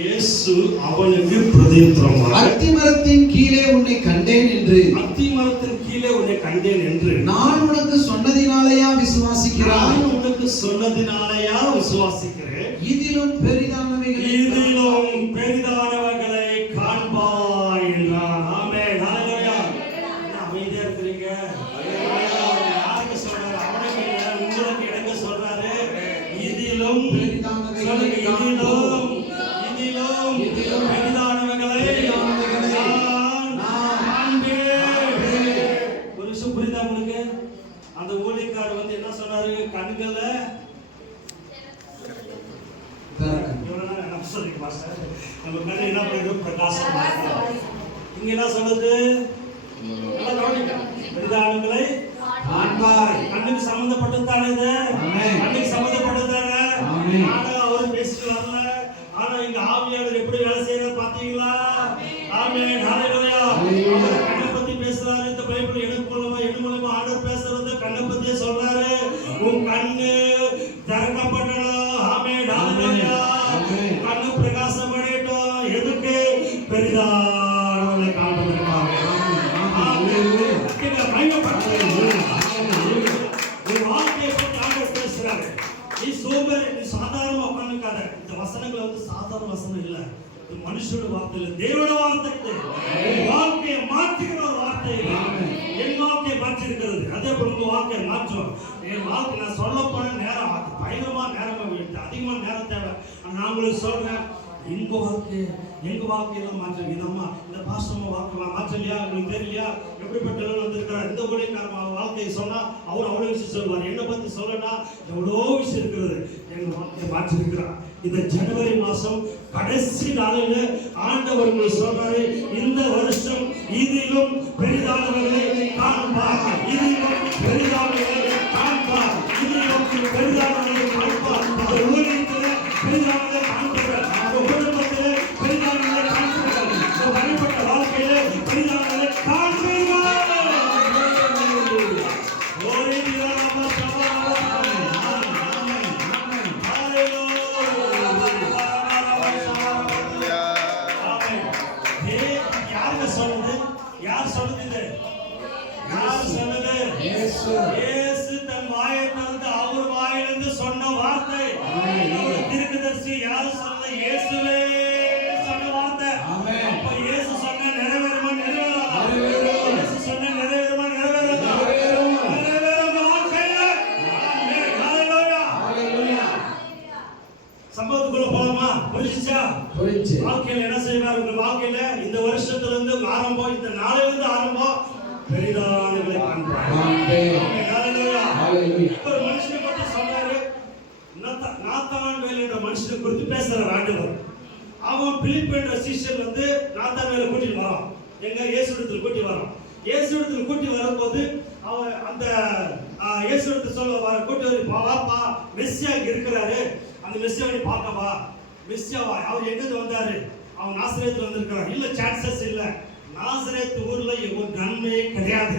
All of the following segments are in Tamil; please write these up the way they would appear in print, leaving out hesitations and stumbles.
இயேசு அவனுக்கு பிரதியுத்தரமாக, அத்திமரத்தின் கீழே உன்னை கண்டேன் என்று, அத்திமரத்தின் கீழே உன்னை கண்டேன் என்று நான் உனக்கு சொன்னதினாலேயா விசுவாசிக்கிறாய்? நான் உனக்கு சொன்னதினாலேயா விசுவாசிக்கிறேன்? இதிலும் பெரிதானவைகளை காண்பாய் என்றார். ஆமென். ஹல்லேலூயா. அமைதியா இருக்கிறீங்க? யாருக்கு சொல்றாரு? அவனுக்கு இல்ல, உங்களுக்கு எனக்கு சொல்றாரு. இதிலும் பெரிதானவைகளை காண்பாய். ஒரு விஷயம் புரியுதா உங்களுக்கு? அந்த ஊழியக்காரர் வந்து என்ன சொன்னாரு? கண்களை நம்ம கண்ணு என்ன பண்ணுது? பிரகாசம். இங்க என்ன சொல்லுது? பெரிதானங்களை காண்பாய். கண்ணுக்கு சம்பந்தப்பட்டதுதானே இது? கண்ணுக்கு சம்பந்தப்பட்டதுதானே? ஆனா அவர் பேசிட்டு வரல. ஆனா இங்க ஆவியானவர் எப்படி வேலை செய்யறாரு பாத்தீங்களா? ஆமென். ஹல்லேலூயா. அவர் கண்ணை பத்தி பேசுறாரு. இந்த பைபிள் எனக்கு மூலமா ஆண்டவர் பேசுறது கண்ணை பத்தியே சொல்றாரு. உன் கண்ணு திறக்கப்படணும். ஆமென். ஹல்லேலூயா. கண்ணு பிரகாசம் அடையட்டும். எதுக்கு? பெரிதானவர்களை காண்பதற்காக. ஹல்லேலூயா. உன் வாழ்க்கையை பற்றி ஆண்டவர் பேசுறாரு. நீ சோம்பேறி, நீ சாதாரணமா உட்கார்ந்துக்காத. இந்த வசனங்கள் வந்து சாதாரண வசனம் இல்ல. இது மனுஷோட வார்த்தை இல்ல, தேவனோட வார்த்தை. வாழ்க்கையை மாற்றுகிற ஒரு வார்த்தை. என் வாழ்க்கையை மாற்றி இருக்கிறது. அதே போல உங்க வாழ்க்கையை மாற்றும். என் வாழ்க்கை நான் சொல்ல போன நேரம் பயங்கரமா நேரமா அதிகமான நேரம் தேவை. நான் உங்களுக்கு சொல்றேன், எங்க வாழ்க்கையெல்லாம் மாற்ற விதமா இந்த பாஸ்டமா வாழ்க்கலாம் மாற்றலையா? உங்களுக்கு தெரியலையா? எப்படிப்பட்ட வந்திருக்கிறார் இந்த ஊழியக்கார வாழ்க்கையை சொன்னா அவர் அவ்வளவு விஷயம் சொல்லுவார். என்னை பத்தி சொல்லனா எவ்வளோ விஷயம் இருக்கிறது. எங்க வாழ்க்கையை மாற்றிருக்கிறார். இந்த ஜனவரி மாசம் கடைசி நாளில் ஆண்டவர் உங்களுக்கு சொல்றாரு, இந்த வருஷம் இதிலும் பெரிதானவர்களை காண்பார். இதிலும் பெரிதானவர்களை காண்பார். இதிலும் பெரிதானவர்களை காண்பார். இந்த ஊழியத்தில் பெரிதானவர்களை காண்பார். குடும்பத்தில் பெரிதானவர்களை காண்பார். தனிப்பட்ட வாழ்க்கையில பெரிதானவர்களை காண்பார். இயேசு தன் வாயை திறந்து அவர் வாயிலிருந்து சொன்ன வார்த்தை. தீர்க்கதரிசி யார் சொன்ன? இயேசுவே சொன்ன வார்த்தை. அப்ப இயேசு சொன்ன நிறைவேறுமா? நிறைவேறாதா? இயேசு சொன்ன நிறைவேறுமா? நிறைவேறாதா? நிறைவேறும் வாழ்க்கையில. ஹல்லேலூயா. சம்பவத்துக்குள்ள போலாமா? புரிஞ்சுச்சா? வாழ்க்கையில என்ன செய்வார்? உங்க வாழ்க்கையில இந்த வருஷத்துல இருந்து ஆரம்பம், இந்த நாளிலிருந்து ஆரம்பம் பெரிதானவர்களை காண்பார். ஒரு மனுஷனை பற்றி சொல்றாரு. நாத்தான்வேல் என்ற மனுஷனை குறித்து பேசுறார் ஆண்டவர். அவன் பிலிப்பு என்ற சீஷன் வந்து நாத்தான்வேலை கூட்டிட்டு வரான். எங்க இயேசுவிடத்தில் கூட்டி வரான். இயேசுவிடத்தில் கூட்டி வரும்போது அவன் அந்த இயேசுவிடத்தில் சொல்ல கூட்டி வாப்பா, மெஸ்ஸியா இங்க இருக்கிறாரு, அந்த மெஸ்ஸியாவை பார்க்கவா. மெஸ்ஸியாவா? அவர் எங்கிருந்து வந்தாரு? அவன் நாசரேத்துல வந்திருக்கிறார். இல்ல, சான்சஸ் இல்ல. நாசரேத் ஊர்ல ஒரு நன்மையே கிடையாது.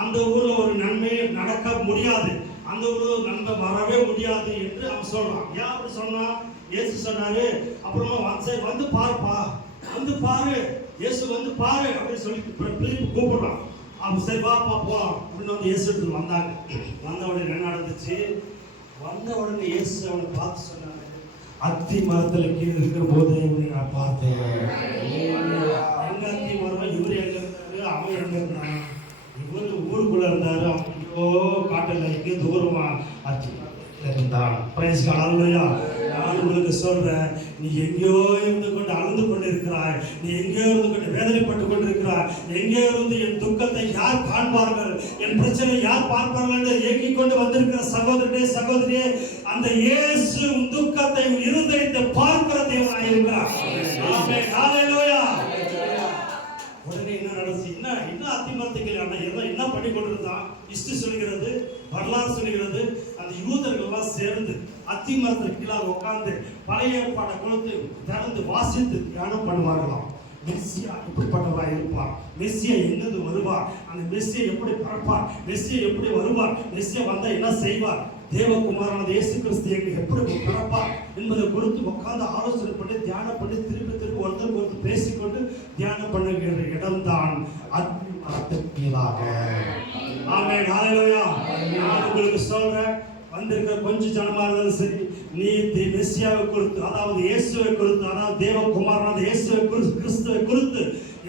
அந்த ஊர்ல ஒரு நன்மையே நடக்க முடியாது. அந்த ஊர்ல நன்மை வரவே முடியாது என்று அவன் சொல்றான். ஏன் அப்படி சொன்னா? இயேசு சொன்னாரு, அப்புறமா வந்து பாருப்பா, வந்து பாரு, இயேசு வந்து பாரு அப்படின்னு சொல்லி பிலிப்பு கூப்பிடுறான். அவன் சரி வாப்பா போலாம் அப்படின்னு வந்து இயேசு எடுத்து வந்தாங்க. வந்த உடனே என்ன நடந்துச்சு? வந்த உடனே இயேசு அவனை பார்த்து சொன்னாரு, அத்தி மரத்துல கீழே இருக்கிற போதே நான் பார்த்தேன். எங்க அத்தி மரம்? இவரு எங்க இருந்தாரு, அவன் எங்க இருந்தான்? இவரு ஊருக்குள்ள இருந்தாரு, அவன் எங்கோ காட்டல, எங்கே தூரமா அத்தி இருந்தான். Praise God. ஹல்லேலூயா. நான் உங்களுக்கு சொல்றேன், நீ எங்கேயோ இருந்து கொண்டு அழுந்து கொண்டு இருக்கிறாய். நீ எங்கேயோ இருந்து கொண்டு வேதனைப்பட்டு கொண்டு இருக்கிறாய். எங்கேயோ இருந்து என் துக்கத்தை யார் காண்பார்கள், என் பிரச்சனை யார் பார்ப்பார்கள் என்று ஏங்கிக் கொண்டு வந்திருக்கிற சகோதரனே, சகோதரியே, அந்த இயேசு உன் துக்கத்தை இருதயத்தை பார்க்கிற தேவனாய் இருக்கிறார். ஆமென். ஹல்லேலூயா. உடனே என்ன நடந்துச்சு? என்ன அத்திமரத்துக்கு என்ன பண்ணி கொண்டிருந்தான்? ஹிஸ்டரி சொல்கிறது, வரலாறு சொல்கிறது, அந்த யூதர்கள் எல்லாம் சேர்ந்து அத்திமரத்துக்கு கீழே உட்கார்ந்து பழைய ஏற்பாடை கொடுத்து திறந்து வாசித்து தியானம் பண்ணுவார்களாம். மெஸ்ஸியா எப்படிப்பட்டவரா இருப்பார்? மெஸ்ஸியா எங்கிருந்து வருவார்? அந்த மெஸ்ஸியா எப்படி பிறப்பார்? மெஸ்ஸியா எப்படி வருவார்? மெஸ்ஸியா வந்தா என்ன செய்வார்? தேவகுமாரான இயேசு கிறிஸ்து எப்படி பிறப்பார் என்பதை குறித்து உட்கார்ந்து ஆலோசனை பண்ணி தியானம் பண்ணி திருப்பி கொஞ்ச ஜனமா இருந்தாலும் சரி, நீ மெஸ்ஸியாவை குறித்து, அதாவது இயேசுவை குறித்து, அதாவது தேவகுமாரனான இயேசுவை குறித்து, கிறிஸ்துவை குறித்து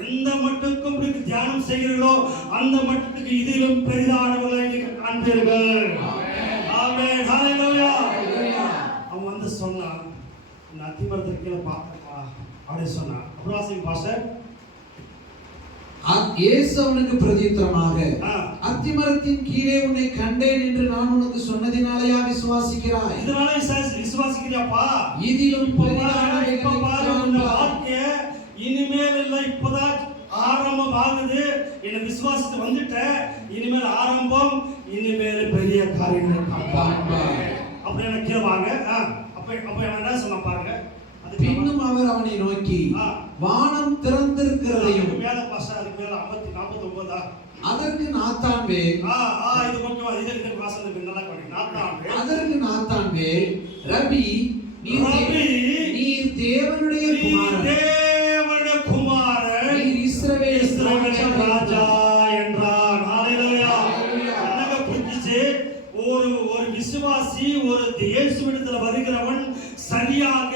எந்த மட்டுக்கும் தியானம் செய்கிறீர்களோ அந்த மட்டுக்கு இதிலும் பெரிதானவர்களை நீங்கள் காண்பீர்கள். ஆமென். ஹalleluya. அவன் வந்து சொன்னான், இந்த அத்திமரத்துக்கு கீழே பார்த்தப்பா அப்படின்னு சொன்னான். அப்புறம் பாஸ்டர் இயேசு அவனுக்கு பிரதியுத்தரமாக, அத்திமரத்தின் கீழே உன்னை கண்டேன் என்று நான் உனக்கு சொன்னதினாலயா விசுவாசிக்கிறாய்? இதனால விசுவாசிக்கிறியாப்பா? இதிலும் இப்ப பாரு, இந்த வார்த்தை இனிமேல் இல்ல, இப்பதான் ஆரம்பம் ஆகுது. என்ன விசுவாசத்தை வந்துட்ட, இனிமேல் ஆரம்பம், இனிமேல் பெரிய காரியங்களை காண்பாய். அப்படி எனக்கு கீழே வாங்க. அப்ப என்ன சொன்ன பாருங்க. பின்னும் அவர் அவனை நோக்கி, வானம் திறந்திருக்கிறதையும் மேல பாஸ்டர், அதுக்கு மேல 49 அதற்கு நாத்தான்வேல், இது கொஞ்சம் இது வாசல் நல்லா பண்ணி. நாத்தான்வேல் அதற்கு நாத்தான்வேல், ரபி, நீர் தேவனுடைய குமாரன், நீர் இஸ்ரவேலின் ராஜா என்றான். ஹalleluya. என்னங்க புரிஞ்சிச்சு? ஒரு விசுவாசி, ஒரு இயேசுவிடத்துல வருகிறவன் சரியாக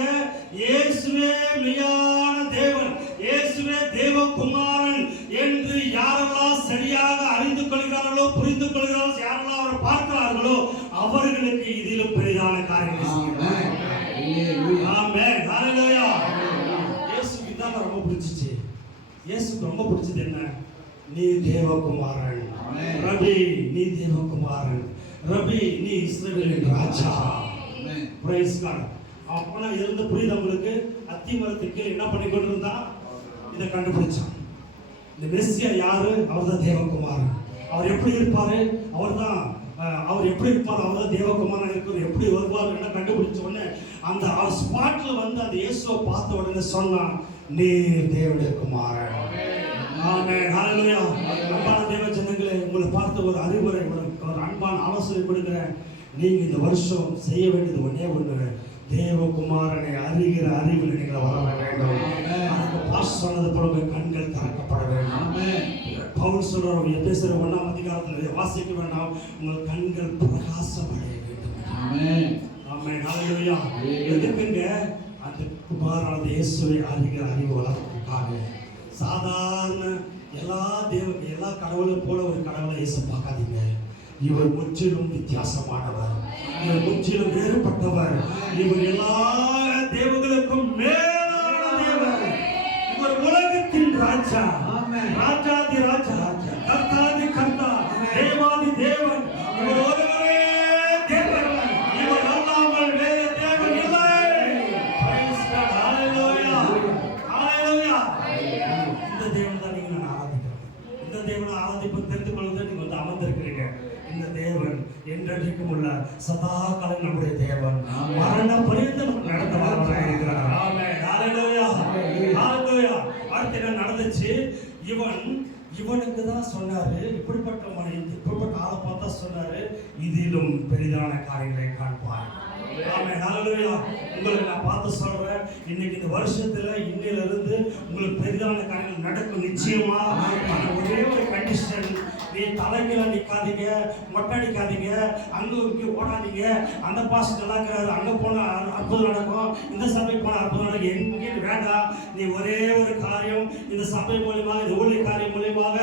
இயேசுவே மெய்யான தேவன், இயேசுவே தேவகுமாரன் என்று யாரெல்லாம் சரியாக அறிந்து கொள்கிறார்களோ, புரிந்து கொள்கிறார்களோ, யாரெல்லாம் அவரை பார்க்கிறார்களோ அவர்களுக்கு இதிலும் பெரிதான காரியங்கள் செய்கிறார். ஆமென். ஹalleluya. இயேசுக்கு தான் ரொம்ப பிடிச்சிச்சு. இயேசுக்கு ரொம்ப பிடிச்சது என்ன? நீ தேவகுமாரன். ரபி, நீ தேவகுமாரன். ரபி, நீ இஸ்ரவேலின் ராஜா. Price God. அப்பனா இருந்து புரியுது உங்களுக்கு? அத்திமரத்துக்கு என்ன பண்ணி கொண்டிருந்தான்? இதை கண்டுபிடிச்சான். இந்த மெஸ்ஸியா யாரு? அவர் தான் தேவகுமாரன். அவர் எப்படி இருப்பாரு? அவர் எப்படி இருப்பார்? அவர் தான் தேவகுமாரன் இருக்கிற எப்படி வருவார் என்ன கண்டுபிடிச்ச உடனே அந்த ஸ்பாட்ல வந்து அந்த இயேசுவை பார்த்த உடனே சொன்னான், நீ தேவனுடைய குமாரன். ஆமென். ஹalleluya. அன்பான தேவ ஜனங்களே, உங்களை பார்த்து ஒரு அறிவுரை, ஒரு அன்பான ஆலோசனை கொடுக்கிறேன். நீங்க இந்த வருஷம் செய்ய வேண்டியது ஒன்னே ஒன்று, தேவகுமாரனை அறிகிற அறிவில் நீங்கள் வளர வேண்டும். அதுக்கு பாஸ் சொன்னது போல கண்கள் திறக்கப்பட வேண்டும். பவுல் சொல்றார், எபேசியர் 1ஆம் அதிகாரத்தில் வாசிக்க வேண்டாம், உங்கள் கண்கள் பிரகாசம் அடைய வேண்டும். ஆமென். ஆமென். ஹalleluya. எதுக்குங்க? அந்த குமாரனான இயேசுவை அறிகிற அறிவு வளர்க்கிறதுக்காக. சாதாரண எல்லா கடவுளை போல ஒரு கடவுளை இயேசு பார்க்காதீங்க. இவர் முற்றிலும் வித்தியாசமானவர், இவர் முற்றிலும் வேறுபட்டவர், இவர் எல்லா தேவர்களுக்கும் மேலான தேவர், இவர் உலகத்தின் ராஜா, ராஜாதி ராஜா, கர்த்தாதி கர்த்தா, தேவாதி தேவன், இவர் ஒருவரே தேவன், இவர் அல்லாமல் வேறு தேவன் இல்லை. Praise God. Hallelujah. Hallelujah. இந்த தேவன் தான் நீங்க ஆராதிக்கிறோம். இந்த தேவனை ஆராதிப்பு தெரிந்து கொள்வதை நீங்க வந்து அமர்ந்திருக்கிறீங்க. இந்த தேவன் என்றைக்கும் உள்ள சதா காலம் நம்முடைய தேவன், மரண பரியந்தம் நடத்த வரவராக இருக்கிறார். ஆமென். ஹalleluya. ஹalleluya. அடுத்து என்ன நடந்துச்சு? இவனுக்கு தான் சொன்னாரு, இப்படிப்பட்ட மனிதன், இப்படிப்பட்ட ஆளை பார்த்தா சொன்னாரு, இதிலும் பெரிதான காரியங்களை காண்பார். ஆமென். ஹalleluya. உங்களுக்கு நான் பார்த்து சொல்றேன், இன்னைக்கு இந்த வருஷத்துல இன்னையில இருந்து உங்களுக்கு பெரிதான காரியங்கள் நடக்கும் நிச்சயமா. ஒரே ஒரு கண்டிஷன், நீ தலைமையில நிக்காதீங்க, மொட்டடிக்காதீங்க, அங்க இங்கே ஓடாதீங்க. அந்த பாஸ்டர் நல்லா இருக்கிறாரு, அங்க போனா அற்புதம் நடக்கும், இந்த சபை போனா அற்புதம் நடக்கும், எங்கேயும் வேண்டாம். நீ ஒரே ஒரு காரியம், இந்த சபை மூலியமாக, இந்த ஊழிய காரியம் மூலியமாக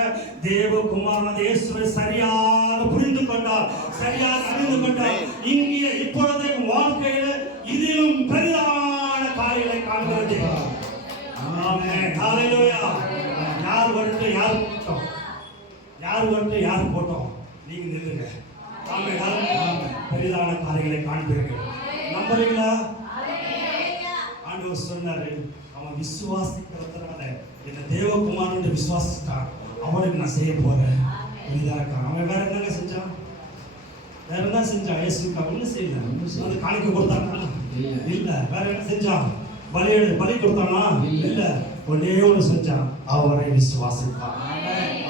தேவகுமாரனான இயேசுவை சரியாக புரிந்து கொண்டார், சரியாக அறிந்து கொண்டார். இங்கே இப்பொழுது வாழ்க்கையில இதிலும் பெரிதான காரியங்களை காண்கிறது. ஆமென். ஹalleluya. யார் வந்து யார் போட்டோம், யார் வந்து யார் போட்டோம், நீங்க நில்லுங்க. ஆமென். பெரிதான காரியங்களை காண்பீர்கள். நம்புறீங்களா? ஆண்டவர் சொன்னாரு, அவன் விசுவாசிக்கிறதுனால என்ன தேவகுமாரன் விசுவாசிட்டான், அவனுக்கு நான் செய்ய போறேன். அவன் வேற என்னங்க செஞ்சான்? வேற என்ன செஞ்சான்? இயேசுக்கு ஒன்றும் செய்யல. அது காணிக்கை கொடுத்தானா? இல்ல. வேற என்ன செஞ்சான்? பலி கொடுத்தானா? இல்ல. ஒன்னே ஒன்று செஞ்சான், அவரை விசுவாசித்தான்.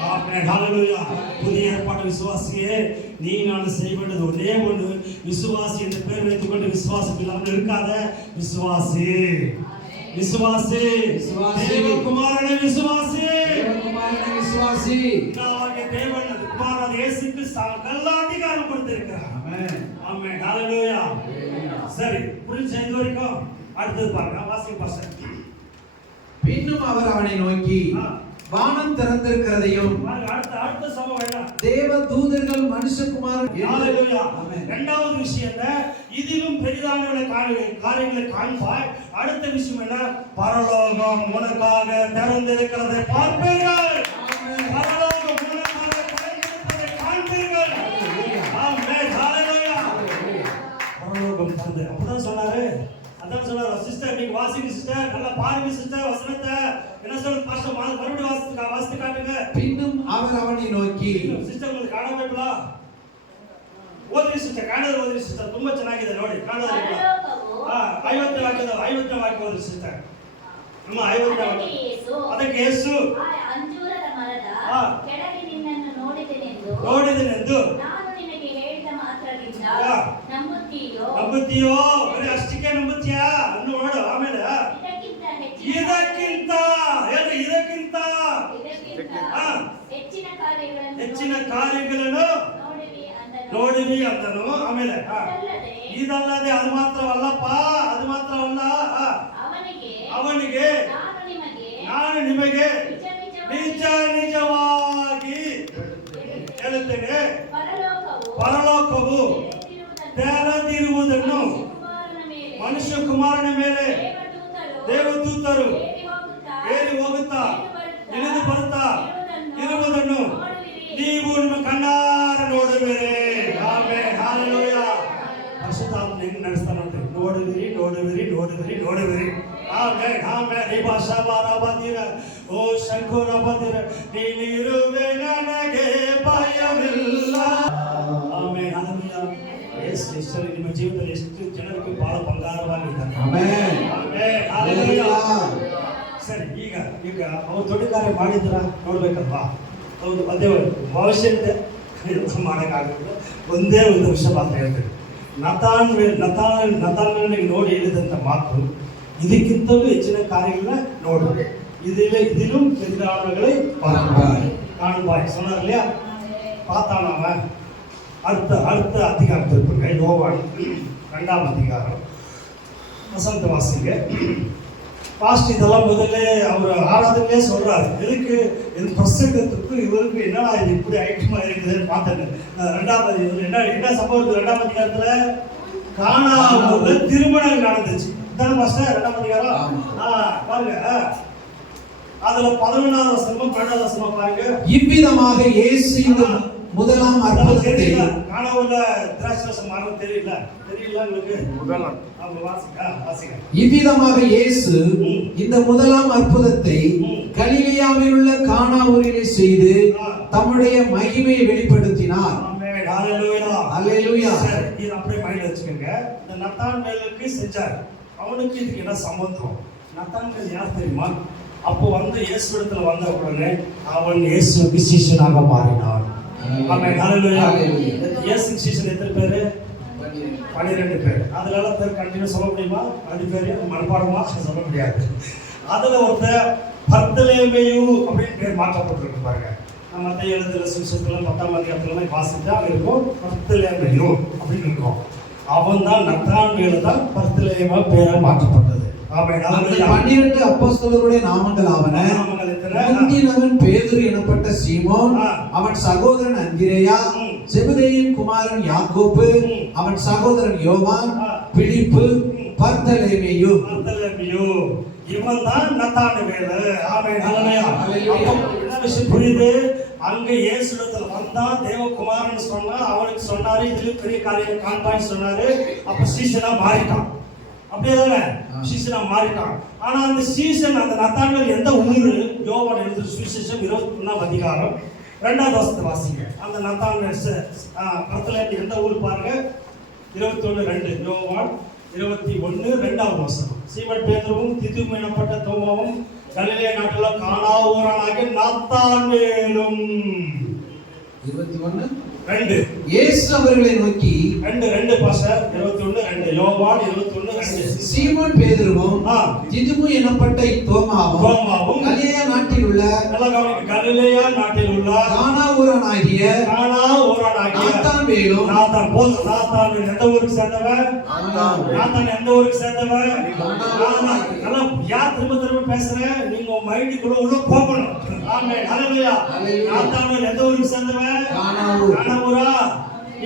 ஆமென். ஹalleluya. புதிய ஏற்பாட்டு விசுவாசியே, நீ நான் செய்ய வேண்டியது ஒன்னே ஒன்று, விசுவாசி என்ற பேர் வைத்துக் கொண்டு விசுவாசம் இல்லாமல் இருக்காத, விசுவாசி. விசுவாசி விசுவாசி. தேவகுமாரனை விசுவாசி தேவகுமாரனை விசுவாசி. பிதாவாகிய தேவன் குமாரன் இயேசுக்கு சகல அதிகாரம் கொடுத்திருக்கிறார். ஆமென். ஆமென். ஹalleluya. சரி, புரிஞ்சு இது வரைக்கும் அடுத்தது பாருங்க. வாசிங்க பாஸ்டர். பின்னும் அவர் அவனை நோக்கி வானம் திறந்திருக்கிறதையும் பாருங்க, அடுத்த சம்பவம் என்ன? தேவ தூதர்கள் மனுஷகுமாரன் ஹalleluya. ஆமென். இரண்டாவது விஷயம் என்ன? இதிலும் பெரிதான காரியங்களை காண்பாய். அடுத்த விஷயம் என்ன? பரலோகம் உனக்காக திறந்திருக்கிறதை பார்ப்பீர்கள். பரலோகம் உனக்காக திறந்திருக்கிறதை காண்பீர்கள். ஆமென். ஹalleluya. பரலோகம் திறந்து அப்பதான் சொன்னாரு. அதான் சொன்னாரு, சிஸ்டர் நீங்க வாசிங்க சிஸ்டர், நல்லா பாருங்க சிஸ்டர் வசனத்தை. என்ன சொல்லுங்க பாஸ்டர், மறுபடியும் வாசித்து காட்டுங்க. பின்னும் அவர் அவனை நோக்கி ಸಿಸ್ಟರ್ ಒಂದು ಕಾಣಬೇಕಲ್ಲ ಓದ್ರಿ ಸಿಸ್ಟರ್, ಕಾಣೋದು ಓದ್ರಿ ಸಿಸ್ಟರ್, ತುಂಬಾ ಚೆನ್ನಾಗಿದೆ ನೋಡಿ, ಕಾಣೋದು 50 ವಾಕ್ಯ ಓದ್ರಿ ಸಿಸ್ಟರ್. ನಮ್ಮ 50 ವಾಕ್ಯ. ಅದಕ್ಕೆ ಯೇಸು ಅಂಜೂರದ ಮರದ ಕೆಳಗೆ ನಿನ್ನನ್ನು ನೋಡಿದೆನೆಂದು ನಾನು ನಿನಗೆ ಹೇಳಿದ ಮಾತ್ರದಿಂದ ನಂಬುತ್ತೀಯೋ? ಬರೀ ಅಷ್ಟಕ್ಕೆ ನಂಬುತ್ತೀಯಾ? ಅನ್ನು ನೋಡು. ಆಮೇಲೆ ಇದಕ್ಕಿಂತ ಹೆಚ್ಚಿನ ಕಾರ್ಯಗಳನ್ನು ನೋಡಿವಿ ಅಂತನು. ಆಮೇಲೆ ಇದಲ್ಲದೆ ಅದು ಮಾತ್ರವಲ್ಲಪ್ಪ, ಅದು ಮಾತ್ರವಲ್ಲ, ಅವನಿಗೆ ನಾನು ನಿಮಗೆ ನಿಜವಾಗಿ ಹೇಳುತ್ತೇನೆ, ಪರಲೋಕವು ತೆರೆದಿರುವುದನ್ನು ಮನುಷ್ಯ ಕುಮಾರನ ಮೇಲೆ ದೇವದೂತರು ಏರಿ ಹೋಗುತ್ತಾ ಇಳಿದು ಬರುತ್ತಾ ಇರುವುದನ್ನು ನೀವು ನಿಮ್ಮ ಕಣ್ಣಾರ ನೋಡುವಿರಿ. ಆಮೆನ್. ಹಲ್ಲೆಲೂಯಾ. ಪರಿಶುದ್ಧಾತ್ಮ ಹೆಂಗ್ ನಡೆಸ್ತಾನೆ ನೋಡ್ರಿ. ನೋಡುವಿರಿ. ಆಮೆನ್. ಆಮೆನ್. ಈ ಭಾಷಾ ಬಾರಬಂದಿರ ಓ ಶಂಕರ ಬಂದಿರ, ನೀನಿರುವೆ ನನಗೆ ಭಯವಿಲ್ಲ. ಆಮೆನ್. ಹಲ್ಲೆಲೂಯಾ. ಎಷ್ಟು ನಿಮ್ಮ ಜೀವನದಲ್ಲಿ ಎಷ್ಟು ಜನರಿಗೆ ಬಹಳ ಬಂಗಾರವಾಗಿದ್ದಾರೆ. ಆಮೆನ್. ಆಮೆನ್. ಹಲ್ಲೆಲೂಯಾ. ಸರಿ, ಈಗ ಅವ್ರು ದೊಡ್ಡ ಕಾರ್ಯ ಮಾಡಿದ್ರ ನೋಡ್ಬೇಕಲ್ವಾ? ಹೌದು, ಅದೇ ಭವಿಷ್ಯತೆ ಮಾಡೋಕ್ಕಾಗಲ್ಲ. ಒಂದೇ ಒಂದು ವಿಷಯ ಮಾತ್ರ ಹೇಳ್ತೇನೆ. ನತಾನನಿಗೆ ನೋಡಿ ಹೇಳಿದಂಥ ಮಾತು, ಇದಕ್ಕಿಂತಲೂ ಹೆಚ್ಚಿನ ಕಾರ್ಯಗಳನ್ನ ನೋಡ್ಬೇಕು. இதிலும் பெரிதானவர்களை காண்பாய் சொன்னார் இல்லையா? பார்த்தான் அவன். அடுத்த அதிகாரம் திருப்புங்க. யோவான் 2ஆம் அதிகாரம் வசனத்தை வாசிங்க. பாஸ்ட் இதெல்லாம் முதல்ல அவர் ஆராதனையே சொல்றாரு. எதுக்கு இந்த பிரசங்கத்துக்கு இவருக்கு என்னடா இது இப்படி ஐட்டமா இருக்குதுன்னு பார்த்தேன். 2ஆம் என்ன சம்பவம்? 2ஆம் அதிகாரத்துல கானாவூர்ல திருமணம் நடந்துச்சு. இதான பாஸ்டர் 2ஆம் அதிகாரம். பாருங்க, அதுல 11ஆவது வசனம் 12ஆவது வசனம் பாருங்க. இவ்விதமாக இயேசு இந்த முதலாம் அற்புதத்தை கானாவூர்ல திராட்சரசம் மரம் தெரியல உங்களுக்கு முதலாம் வாசிங்க. இவ்விதமாக இயேசு இந்த முதலாம் அற்புதத்தை கலிலேயாவில் உள்ள கானாவூரிலே செய்து தம்முடைய மகிமையை வெளிப்படுத்தினார். ஆமென். ஹல்லேலூயா. ஹல்லேலூயா. இது அப்படியே மைண்ட்ல வச்சுக்கோங்க. இந்த நத்தான்வேலுக்கு செஞ்சார். அவனுக்கு இதுக்கு என்ன சம்பந்தம்? நத்தான்வேல் யார் தெரியுமா? அப்போ இயேசுவிடத்துல வந்த உடனே அவன் இயேசுவுக்கு சீஷனாக மாறினான். ஆமென். ஹல்லேலூயா. இயேசுக்கு சீஷன் எத்தனை பேரு? 12 பேர். அதுல பேர் கண்டினியூ சொல்ல முடியுமா? 2 பேர் மனப்பாடமா சொல்ல முடியாது. அதுல ஒருத்தர் பர்தலேமேயு அப்படின்னு பேர் மாற்றப்பட்டிருக்கு பாருங்க. நம்ம மத்திய எழுதுல சுவிசேஷத்துல 10ஆம் அதிகாரத்துல வாசிச்சா இருக்கும் பர்தலேமேயு அப்படின்னு இருக்கும். அவன் தான் நத்தான்வேலு தான் பர்தலேமா பேரா மாற்றப்பட்டது. ஆமென். 12 அப்போஸ்தலருடைய நாமங்கள் ஆவன. முந்தினவன் பேதுரு எனப்பட்ட சீமோன், அவன் சகோதரன் அந்திரேயா, செபதேயின் குமாரன் யாக்கோபு, அவன் சகோதரன் யோவான், பிலிப்பு, பர்தலேமேயு. இவன் தான் நத்தான்வேலு. ஆமென். ஹல்லேலூயா. என்ன விஷயம் புரியுது? அங்க இயேசுவிடத்துல வந்தா தேவகுமாரன் சொன்னா, அவனுக்கு சொன்னாரு இதுல பெரிய காரியம் காண்பான்னு சொன்னாரு. அப்ப சீசனா மாறிட்டான். அப்படியே தானே சீசனா மாறிட்டான். ஆனா அந்த சீசன், அந்த நத்தான்வேல் எந்த ஊரு? யோவான் எழுதின சுவிசேஷம் 21ஆம் அதிகாரம் 2ஆவது வசனத்தை வாசிங்க. அந்த நத்தான்வேல் பர்தலேமேயு எந்த ஊர் பாருங்க. 21:2. யோவான் 21 2ஆவது வசனம். சீமோன் பேதுருவும் திதும் எனப்பட்ட தோமாவும் கலிலேயா நாட்டில் கானாவூரனாகிய நத்தான்வேலும். 21 2 இயேசு அவர்களை நோக்கி 2 பாஸ்டர் 21 2 யோவான் 21 2 சீமோன் பேதுருவும் திதுமு எனப்பட்ட தோமாவும் கலிலேயா நாட்டில் உள்ள கலிலேயா நாட்டில் உள்ள கானா ஊரானாகிய நாத்தான்வேலும் நாத்தான் எந்த ஊருக்கு சேர்ந்தவன்? நாத்தான் எந்த ஊருக்கு சேர்ந்தவன்? நல்லா யார் திரும்ப பேசுறேன், நீங்க உங்க மைண்டுக்குள்ள உள்ள போகணும். ஆமென் ஹalleluya. நாத்தான் எந்த ஊருக்கு சேர்ந்தவன்? கானாவூரா.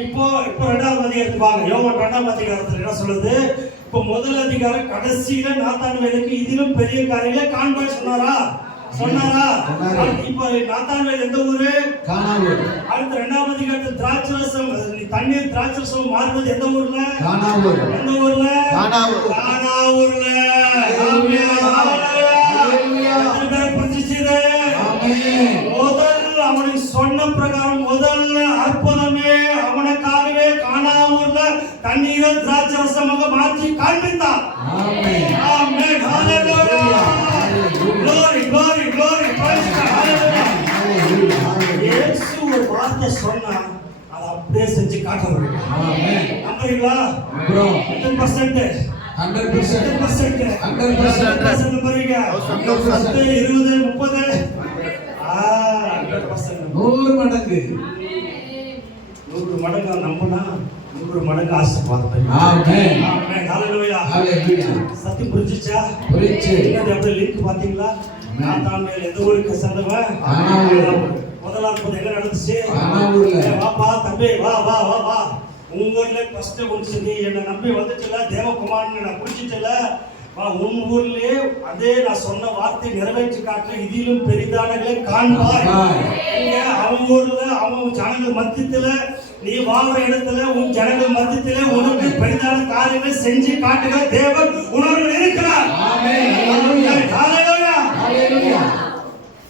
இப்போ 2வது அதிகாரத்துக்கு வாங்க. யோவான் 2ஆம் அதிகாரத்துல என்ன சொல்லுது? இப்போ முதல் அதிகாரம் கடைசியில நாத்தான்வேலுக்கு இதிலும் பெரிய காரியங்களை காண்பாய் சொன்னாரா? இப்போ நாத்தான்வேல் எந்த ஊரு? கானாவூர். அடுத்து 2ஆம் அதிகாரத்தில் திராட்சரசம் தண்ணீர் திராட்சரசம் மாறுவது எந்த ஊர்ல? கானாவூர். எந்த ஊர்ல? கானாவூர். கானாவூர்ல. ஆமென் ஹalleluya. எத்தனை பேர் புரிஞ்சிச்சீங்க? ஆமென். முதல் அவனுக்கு சொன்ன பிரகாரம் முதல் அற்புதமே அவனுக்காகவே கானாவூர்ல தண்ணீரை திராட்சரசமாக மாற்றி காண்பித்தார். ஆமென். ஆமென் ஹalleluya. Glory, glory, glory, praise God, hallelujah. இயேசு ஒரு வார்த்தை சொன்னா அதை அப்படியே செஞ்சு காட்டுறாரு. ஆமென். நம்புறீங்களா? நம்புறோம். 100%. 100%. 100% நம்புறீங்க? 100%. 20 30 100%. 100 மடங்கு. 100 மடங்கு நம்பினா 100 மடங்கு ஆசீர்வாதம். ஆமென். ஆமென் ஹalleluya. ஹalleluya. சத்தியம் புரிஞ்சிச்சா? புரிஞ்சி. இந்த அப்படியே லிங்க் பாத்தீங்களா? நாத்தான்வேல் எந்த ஊருக்கு சேர்ந்தவன்? கானாவூர். முதலாவது போது என்ன நடந்துச்சு? கானாவூர்ல. வாப்பா தம்பி வா வா வா வா. உங்க ஊர்ல ஃபர்ஸ்ட் உனக்கு நீ என்ன நம்பி வந்துட்டல, தேவகுமாரன் நான் புடிச்சிட்டல. வா உன் ஊர்லயே அதே நான் சொன்ன வார்த்தை நிறைவேற்றி காட்ட இதிலும் பெரிதானங்களை காண்பாய். இங்க அவன் ஊர்ல அவன் ஜனங்கள் மத்தியத்துல நீ வாழ்ற இடத்துல உன் ஜனங்கள் மத்தியத்துல உனக்கு பெரிதான காரியங்களை செஞ்சு காட்டுகிற தேவன் உன்னோடு இருக்கிறார். ஆமென். ஹalleluya. ஹalleluya. ஹalleluya.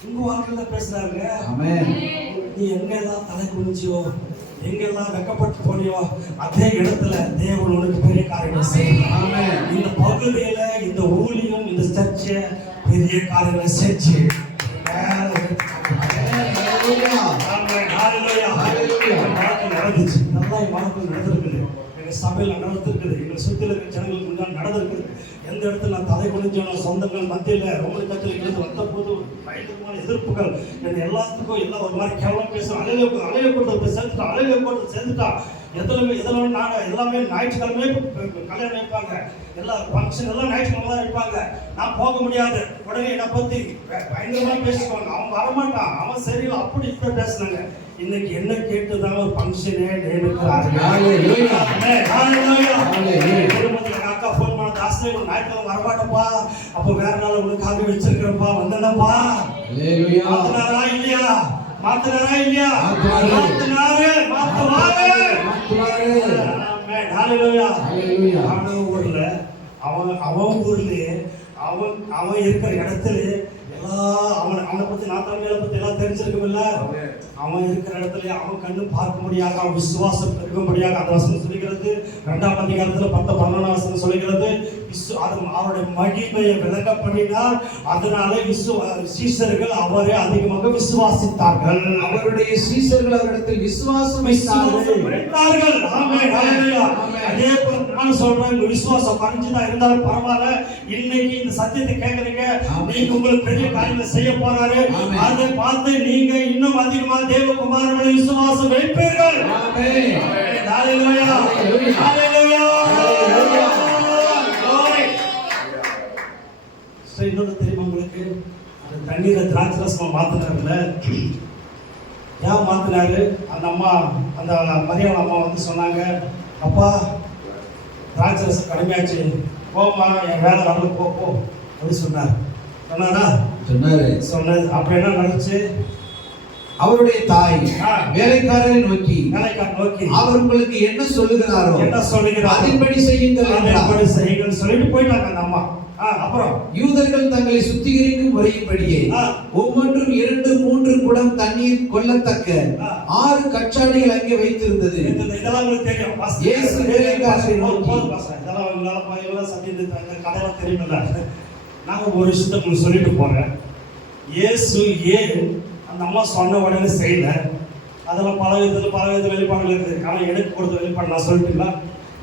உங்க வாக்குல பேசுறாங்க. ஆமென். நீ எங்கெல்லாம் தலை குனிஞ்சியோ, எங்கெல்லாம் வெக்கப்பட்டு போனியோ, அதே இடத்துல தேவன் உனக்கு பெரிய காரியங்களை செய்வார். ஆமென். இந்த பகுதியில இந்த ஊழியம் இந்த சர்ச்சை பெரிய காரியங்களை செஞ்சு நடந்துச்சு. நல்லா என் வாழ்க்கையில் நடந்திருக்குது. எங்க சபையில நடந்திருக்குது. எங்க சுத்தில இருக்கிற ஜனங்களுக்கு முன்னாடி நடந்திருக்குது. எந்த இடத்துல நான் தலை குனிஞ்சோனோ சொந்தங்கள் மத்தியில ரொம்ப கத்தில் இருந்து வந்த போது பயங்கரமான எதிர்ப்புகள் என்ன எல்லாத்துக்கும் எல்லாம் ஒரு மாதிரி கேவலம் பேசுறோம். அலைய கூட்டத்தை சேர்த்துட்டான், அலைய கூட்டத்தை சேர்த்துட்டான். எதனால நாங்கள் எல்லாமே ஞாயிற்றுக்கிழமை கல்யாணம் வைப்பாங்க, எல்லா ஃபங்க்ஷன் எல்லாம் ஞாயிற்றுக்கிழமை தான் வைப்பாங்க. நான் போக முடியாது. உடனே என்னை பத்தி பயங்கரமா பேசுவாங்க. அவன் வரமாட்டான், அவன் சரியில்லை, அப்படி இப்படி பேசுனாங்க. இன்னைக்கு என்ன கேட்டுதான் ஒரு ஃபங்க்ஷனே நியமிக்கிறாங்க. அக்கா போன் பண்ண தாசே ஞாயிற்றுக்கிழமை வரமாட்டப்பா, அப்போ வேற நாள் உனக்காக வச்சிருக்கிறப்பா வந்தனப்பா. மாத்தினாரா இல்லையா? மாத்தினாரா இல்லையா? மாத்தினாரு மாத்துவாரு. ஊர்ல அவன் ஊர்லயே அவன் இருக்கிற இடத்துல அவனை பத்தி நாத்தான்வேலை பத்தி எல்லாம் தெரிஞ்சிருக்கும்ல. அவன் இருக்கிற இடத்துல அவன் கண்ணு பார்க்க முடியாது, அவன் விசுவாசம் பெருக முடியாது. அந்த வசனம் சொல்லுகிறது 2ஆம் அதிகாரத்துல 10-11 வசனம் சொல்லுகிறது. அவருடைய மகிமையை விளங்க பண்ணினார். அதனால சீசர்கள் அவரை அதிகமாக விசுவாசித்தார்கள். அவருடைய சீசர்கள் அவரிடத்தில் விசுவாசம் வைத்தார்கள். அதே போல நான் சொல்றேன், உங்க விசுவாசம் குறைஞ்சுதான் இருந்தாலும் பரவாயில்ல. இன்னைக்கு இந்த சத்தியத்தை கேட்கறீங்க, நீங்க உங்களுக்கு பெரிய காரியங்களை செய்ய போறாரு. அதை பார்த்து நீங்க இன்னும் அதிகமாக தேவகுமாரனை விசுவாசம் வைப்பீர்கள். ஹalleluya. ஹalleluya. இன்னொன்று தெரியுமா உங்களுக்கு? அந்த தண்ணீரை திராட்சரசமா மாத்தினார்ல, ஏன் மாத்தினாரு? அந்த அம்மா, அந்த மரியாதை அம்மா வந்து சொன்னாங்க, அப்பா திராட்சரசம் கடுமையாச்சு, போமா என் வேலை வரல, போ போ அப்படின்னு சொன்னார். சொன்னாரா? சொன்னது. அப்ப என்ன நடந்துச்சு? அவருடைய தாய் வேலைக்காரரை நோக்கி அவர் உங்களுக்கு என்ன சொல்லுகிறாரோ அதன்படி செய்யுங்கள் சொல்லிட்டு போயிட்டாங்க அந்த அம்மா. அப்புறம் யூதர்கள் தங்களை சுத்திகரிக்கும் முறையின்படியே ஒவ்வொன்றும் 2-3 குடம் தண்ணீர் கொள்ளத்தக்க 6 கச்சாடிகள் அங்கே வைத்திருந்தது. இதெல்லாம் உங்களுக்கு தெரியும். இயேசு வேலைக்காரரை நோக்கி இதெல்லாம் உங்களால சத்தியம் கதையெல்லாம் தெரியுமில்ல. நாங்க ஒரு விஷயத்தை சொல்லிட்டு போறேன். இயேசு ஏன் அந்த அம்மா சொன்ன உடனே செய்யல? அதெல்லாம் பல விதத்தில் வெளிப்பாடுகள் இருக்குது. ஆனால் எனக்கு கொடுத்த வெளிப்பாடு நான் சொல்லிட்டுங்களா,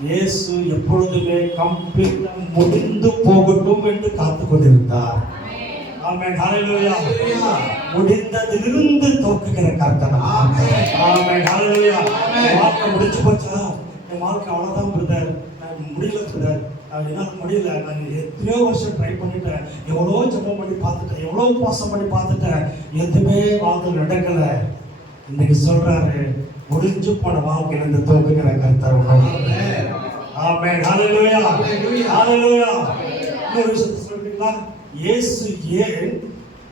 இயேசு எப்பொழுதுமே கம்ப்ளீட்டா முடிந்து போகட்டும் என்று காத்து கொண்டிருந்தார். ஆமென், ஹalleluya. முடிந்ததிலிருந்து தோக்குகிற கர்த்தர். ஆமென், ஆமென், ஹalleluya. வாழ்க்கை முடிஞ்சு போச்சா, என் வாழ்க்கை அவ்வளவுதான் பிரதர், முடியல பிரதர், என்னால முடியல, நான் எத்தனையோ வருஷம் ட்ரை பண்ணிட்டேன், எவ்வளோ ஜெபம் பண்ணி பார்த்துட்டேன், எவ்வளோ உபவாசம் பண்ணி பார்த்துட்டேன், எதுவுமே வாழ்க்கை நடக்கல. இன்னைக்கு சொல்றாரு, முடிஞ்சு போன வாழ்க்கையிலிருந்து தோக்குகிற கர்த்தர். ஆமென், ஹalleluya, ஹalleluya. இன்னொரு விஷயத்தை சொல்றீங்களா, இயேசு ஏன்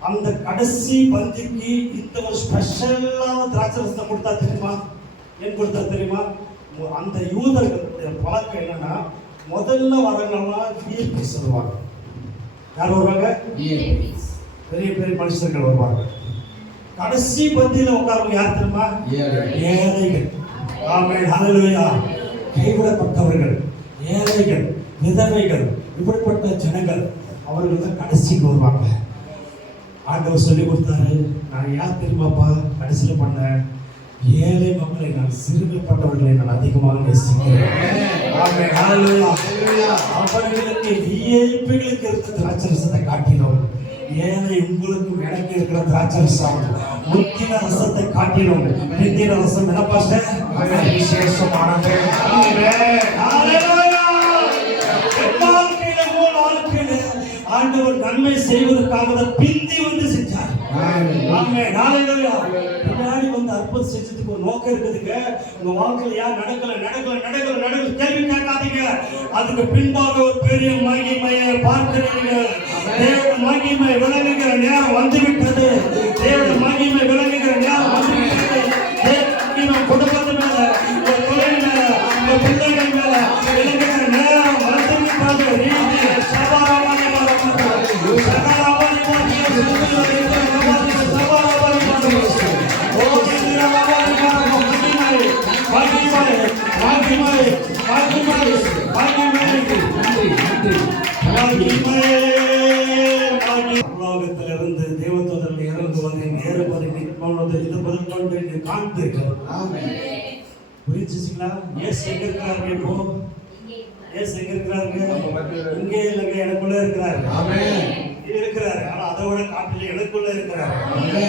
அந்த கடைசி பந்திக்கு இந்த ஒரு ஸ்பெஷலான திராட்சை ரசத்தை கொடுத்தா தெரியுமா? ஏன் கொடுத்தா தெரியுமா? அந்த யூதர்களுடைய பழக்கம் என்னன்னா, முதல்ல வரவங்கலாம் விஐபி சொல்லுவாங்க. யார் வருவாங்க? பெரிய பெரிய மனுஷர்கள் வருவாங்க. கடைசி பந்தியில உட்கார்றவங்க யார் தெரியுமா? ஏழைகள். ஆமென், ஹalleluya. கைவிடப்பட்டவர்கள், ஏழைகள், விதவைகள், இப்படிப்பட்ட ஜனங்கள் அவர்கள் தான் கடைசிக்கு வருவாங்க. ஆண்டவர் சொல்லி கொடுத்தாரு, நான் யார் தெரியுமாப்பா கடைசியில் பண்ணேன்? ஏழை மக்களை, நான் சிறுமைப்பட்டவர்களை நான் அதிகமாக நேசிக்கிறேன். ஆமென், ஹalleluya. அவர்களுக்கு விஐபிகளுக்கு இருந்த திராட்சரசத்தை காட்டினோம், ஏழை உங்களுக்கு எனக்கு இருக்கிற திராட்சரசம் முத்தின ரசத்தை காட்டினோம். முத்தின ரசம் என்ன பாஸ்டர்? விசேஷமானது. ஆமென், ஹalleluya. ஆண்டவர் நன்மை செய்வதற்காக பிந்தி வந்து செஞ்சார். ஆமென், ஹalleluya. பின்னாடி வந்து அற்புதம் செஞ்சதுக்கு ஒரு நோக்கம் இருக்குதுங்க. உங்க வாழ்க்கையில ஏன் நடக்கல கேள்வி கேட்காதீங்க. அதுக்கு பின்பாக ஒரு பெரிய மகிமையை பார்க்கிறீர்கள். தேவனுடைய மகிமை விளங்குகிற நேரம் வந்துவிட்டது. தேவனுடைய மகிமை விளங்குகிற நேரம் வந்துவிட்டது. தேவனுடைய குடும்பத்து மேல, உங்க தொழில் மேல, உங்க பிள்ளைகள் மேல விளங்குகிற நேரம் வந்துவிட்டது. உலகத்திலிருந்து தேவதூதர்கள் இறந்து வந்து நேருவதை இது முதற்கொண்டு காண்பு. புரிஞ்சுங்களா? ஏசு எங்க இருக்கிறாரு? இப்போ ஏசு எங்க இருக்கிறாருங்க? இங்கே இல்லைங்க, எனக்குள்ள இருக்கிறாரு. இருக்கிறாரு. ஆனா அதை விட காட்டில எனக்குள்ள இருக்கிறாரு.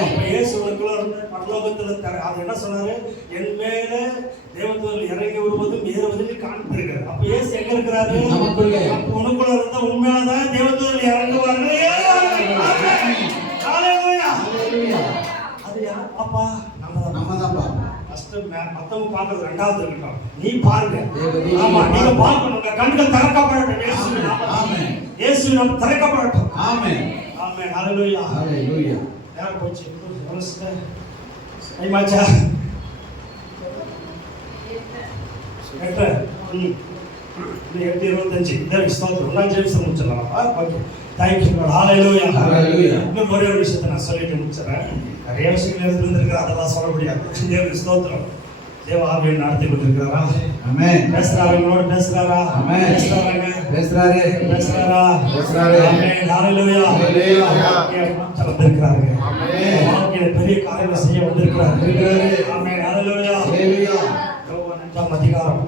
அப்ப இயேசு உனக்குள்ள இருந்து பரலோகத்துல அது என்ன சொன்னாரு? என் மேல தேவதூதர்கள் இறங்கி வருவதும் ஏறுவதும் காண்பிருக்கிறார். அப்ப இயேசு எங்க இருக்கிறாரு? அப்ப உனக்குள்ள இருந்தா உண்மையாதான் தேவதூதர்கள் இறங்குவார்கள். அது யார்? அப்பா நம்மதான். மத்தவங்க பார்க்கறது ரெண்டாவது இருக்கட்டும், நீ பாருங்க. ஆமா, நீங்க பார்க்கணும். உங்க கண்கள் திறக்கப்படட்டும். இயேசு நம்ம திறக்கப்படட்டும். ஆமென், ஆமென், ஹalleluya, ஹalleluya. யார் போச்சு? ஐமாச்சா எட்டு 8:25 தேவ ஸ்தோத்திரம். நான் ஜெபிச்சு முடிச்சிடலாம். ஓகே, தேங்க்யூ லார்ட், ஹalleluya, ஹalleluya. இன்னும் ஒரே ஒரு விஷயத்தை நான் சொல்லிட்டு முடிச்சிடறேன். நிறைய விஷயங்கள் இருந்திருக்கு, அதெல்லாம் சொல்ல முடியாது. தேவ ஸ்தோத்திரம். தேவ ஆவியை நடத்தி கொண்டிருக்கிறாரா? ஆமென். பேசுறாரு, உங்களோட பேசுறாரா? ஆமென். பேசுறாரு. ஆமென், ஹalleluya, ஹalleluya. வந்திருக்கிறாருங்க. ஆமென். வாழ்க்கையில பெரிய காரியங்களை செய்ய வந்திருக்கிறாரு. ஆமென், ஹalleluya, ஹalleluya. யோவான் 8ஆம் அதிகாரம்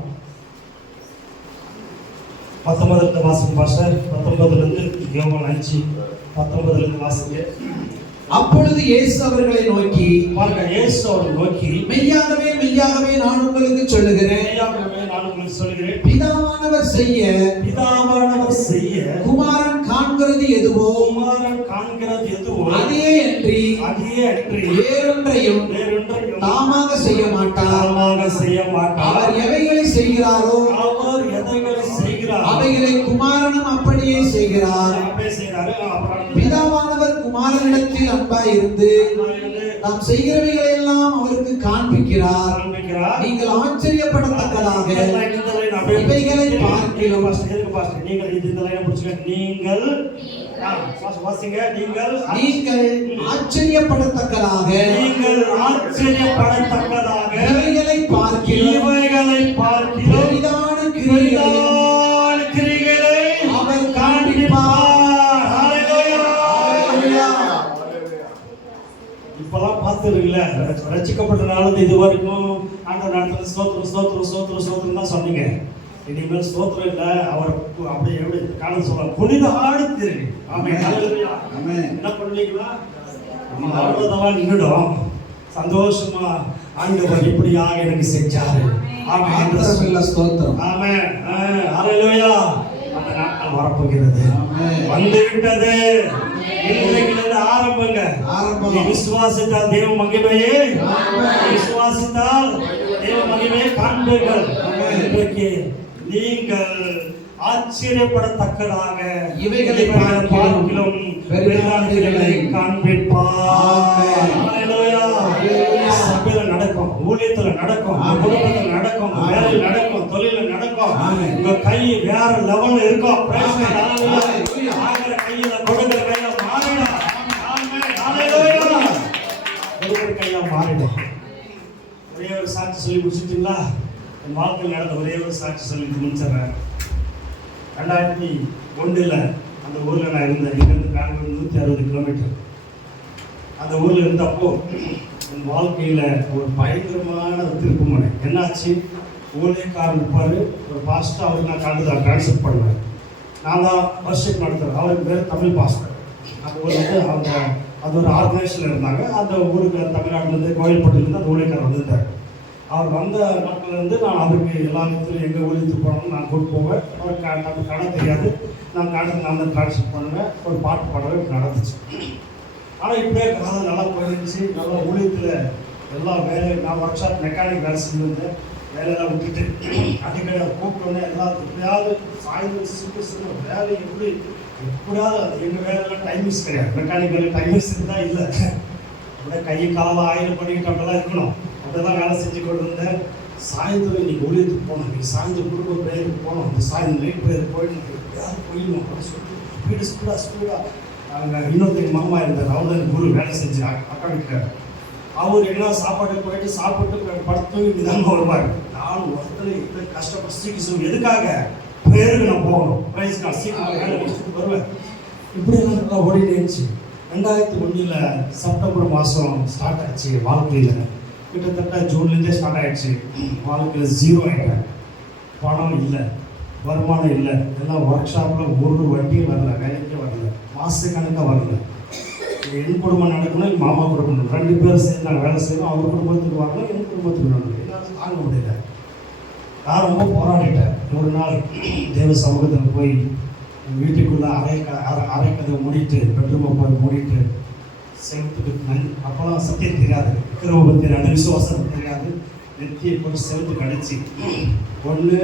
19 வாசகம் பாஸ்டர். 19 இருந்து யோவான் 5:19 வாசிங்க. அப்பொழுது இயேசு அவர்களை நோக்கி, இயேசு அவர்களை நோக்கி, மெய்யாகவே மெய்யாகவே நான் உங்களுக்கு சொல்லுகிறேன், பிதாவானவர் செய்ய குமாரன் காண்கிறது எதுவோ அதே அன்றி வேறொன்றையும் தாமாக செய்ய மாட்டார். அவர் எவைகளை செய்கிறாரோ அவைகளை குமாரனும் அப்படியே செய்கிறார். பிதாவானவர் குமாரனிடத்தில் அன்பாய் இருந்து நாம் செய்கிறவைகளை எல்லாம் அவருக்கு காண்பிக்கிறார். நீங்கள் ஆச்சரியப்படத்தக்கதாக இவைகளை பார்க்கிறோம். நீங்கள் ஆச்சரியப்படத்தக்கதாக இவைகளை பார்க்கிறோம். பெரிதான கிரியைகளை அவர் காண்பிப்பார். இப்பெல்லாம் பார்த்துருக்கீங்கள, ரட்சிக்கப்பட்டனால இது வரைக்கும் ஆண்டவர் நடத்துறது ஸ்தோத்திரம் ஸ்தோத்திரம் ஸ்தோத்திரம் ஸ்தோத்திரம் தான் சொன்னீங்க. இனிமேல் ஸ்தோத்திரம் இல்லை, அவர் அப்படியே எப்படி காலம் சொல்ல புனித ஆடு தெரியும். ஆமென். ஹல்லேலூயா. என்ன பண்ணுவீங்களா? ஆடுறதெல்லாம் நின்றுடும். சந்தோஷமா ஆண்டவர் இப்படியாக எனக்கு செஞ்சாரு. ஆமென். ஸ்தோத்திரம். ஆமென். ஹல்லேலூயா. அந்த நாட்கள் வரப்போகிறது. வந்து விட்டது. இன்றைக்கு ஆரம்பங்க. நீ விசுவாசித்தால் தேவ மகிமையே, விசுவாசித்தால் தேவ மகிமையை காண்பீர்கள். இன்றைக்கு நீங்கள் ஆச்சரியப்படத்தக்கதாக இவைகளை பார்க்கிலும் வெளிநாடுகளை காண்பிப்பார். சபையில நடக்கும், ஊழியத்துல நடக்கும், குடும்பத்துல நடக்கும், வேலையில் நடக்கும், தொழில நடக்கும். உங்க கை வேற லெவல்ல இருக்கும். ஆகிற கையில கொடுக்கிற கையில மாறிடும். கொடுக்கிற கையில மாறிடும். ஒரே ஒரு சாட்சி சொல்லி முடிச்சுட்டீங்களா? என் வாழ்க்கையில் நடந்த ஒரே ஒரு சாட்சி சொல்லி முடிச்சிடறேன். 2001 அந்த ஊரில் நான் இருந்தேன். இங்கிருந்து கான்வென்ட் 160 கிலோமீட்டர். அந்த ஊரில் இருந்தப்போ என் வாழ்க்கையில் ஒரு பயங்கரமான திருப்புமுனை. என்னாச்சு? ஊழியக்காரன் இருப்பார், ஒரு பாஸ்டர், அவருக்கு நான் கலந்து தான் ட்ரான்ஸ்ஃபர் பண்ணுவேன். நான் தான் வர்ஷிப் நடத்துகிறேன். அவருக்கு பேர் தமிழ் பாஸ்டர். அந்த ஊரில் வந்து அவங்க அது ஒரு ஆர்கனைசேஷனில் இருந்தாங்க. அந்த ஊருக்கு தமிழ்நாட்டிலேருந்து கோயில்பட்டிலேருந்து அந்த ஊழியக்காரர் வந்துட்டார். அவர் வந்த நாட்கள்லேருந்து நான் அவருக்கு எல்லா இடத்துலையும் எங்கே ஊழியத்துக்கு போகணும்னு நான் கூப்பிட்டு போவேன். அவருக்கு நமக்கு கடை தெரியாது, நான் கடை நான் தான் ட்ரான்ஸ்ஃபர் பண்ணுவேன். ஒரு பாட்டு பாடவே நடந்துச்சு. ஆனால் இப்படியே காலம் நல்லா போயிருந்துச்சு. நல்லா ஊழியத்தில் எல்லா வேலையும் நான் ஒர்க் ஷாப் மெக்கானிக் வேலை செஞ்சுருந்தேன். வேலையெல்லாம் விட்டுட்டு அடிக்கடி கூப்பிட்டோன்னே எல்லாம் எப்படியாவது சாயந்தரம் சிறு வேலை எப்படியாவது எங்கள் வேலையெல்லாம் டைமிங்ஸ் கிடையாது. மெக்கானிக் வேலை டைமிங்ஸ் இருந்தால் இல்லை. அப்படியே கை காலம் ஆயிரம் பண்ணிக்கிட்டு அப்படிலாம் இருக்கணும். அப்படிதான் வேலை செஞ்சு கொண்டு இருந்தேன். சாயந்தரம் இன்னைக்கு ஊழியத்துக்கு போனோம், இன்னைக்கு சாயந்தரம் குடும்ப பிரேயருக்கு போனோம், இந்த சாயந்தரம் நைட் பிரேயர் போயிட்டு எப்படியாவது போயிடணும் அப்படின்னு சொல்லிட்டு ஸ்பீடாக அங்கே இன்னொருத்தர் மாமா இருந்தார். அவர் தான் குரு வேலை செஞ்சு அக்கா வீட்டுக்கார். அவர் என்ன சாப்பாட்டுக்கு போயிட்டு சாப்பிட்டு படுத்து இதாங்க வருவார். நான் ஒருத்தர் இப்படி கஷ்டப்பட்டு சீக்கிரம் எதுக்காக பேருக்கு நான் போகணும், ப்ரைஸ் கார்டு சீக்கிரம் வேலை முடிச்சுட்டு வருவேன். இப்படி எல்லாம் நல்லா ஓடிட்டு இருந்துச்சு. 2001 செப்டம்பர் மாதம் ஸ்டார்ட் ஆச்சு. வாழ்க்கையில் கிட்டத்தட்ட ஜூன்லேருந்தே ஸ்டார்ட் ஆகிடுச்சு. வாழ்க்கையில் 0 ஆகிட்டேன். பணம் இல்லை, வருமானம் இல்லை. எல்லாம் ஒர்க் ஷாப்பில் ஒரு வண்டியும் வரல, வேலைக்கே வரல, மாதக்கணக்காக வரல. என் குடும்பம் நடக்கணும், என் மாமா குடும்பம், 2 பேரும் சேர்ந்து நாங்கள் வேலை செய்யணும். அவர் குடும்பத்துக்கு வரணும், என் குடும்பத்துக்கு வரணும். என்னால் தாங்க முடியல. நான் ரொம்ப போராடிட்டேன். ஒரு நாள் தேவ சமூகத்தில் போய் வீட்டுக்குள்ளே அரை கதவை மூடிட்டு பெட்ரூமை போய் மூடிட்டு செவத்துக்கு அப்போலாம் சத்தியம் தெரியாது, கிருபை தெரியாது, விசுவாசம் தெரியாது. நெத்தியை போட்டு செவத்துக்கு அடிச்சு ஒன்று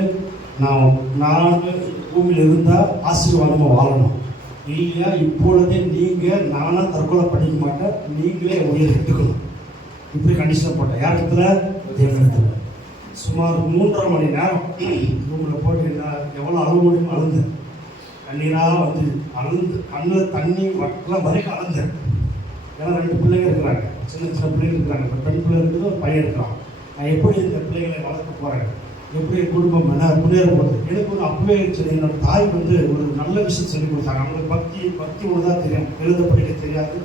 நான் பூமியில் இருந்தால் ஆசீர்வாதமாக வாழணும், இல்லையா இப்பொழுதே நீங்கள் நானாக தற்கொலை பண்ணிக்க மாட்டேன், நீங்களே உயிர் எடுத்துக்கணும். இப்படி கண்டிஷன் போட்டேன். யார் இடத்துல? தேவனிடத்தில். சுமார் 3.5 மணி நேரம் ரூமில் போட்டு நான் எவ்வளோ அழுவ முடியுமோ அழுந்தேன். கண்ணீராக வந்து அழுந்து கண்ணில் தண்ணி வட்டெல்லாம் வரைக்கும் அழுந்தேன். ஏன்னா 2 பிள்ளைங்க இருக்கிறாங்க, சின்ன சின்ன பிள்ளைங்க இருக்கிறாங்க. இப்போ பெண் பிள்ளை இருக்குது, ஒரு பையன் இருக்கிறான். நான் எப்படி இந்த பிள்ளைகளை வளர்க்க போகிறேன், எப்படி குடும்பம் முன்னேற போகிறது? எனக்கு ஒரு அப்பவே என்னோட தாய் வந்து ஒரு நல்ல விஷயம் சொல்லி கொடுத்தாங்க. அவங்களுக்கு பக்தி ஒன்று தான் தெரியும், எழுத படிக்க தெரியாது.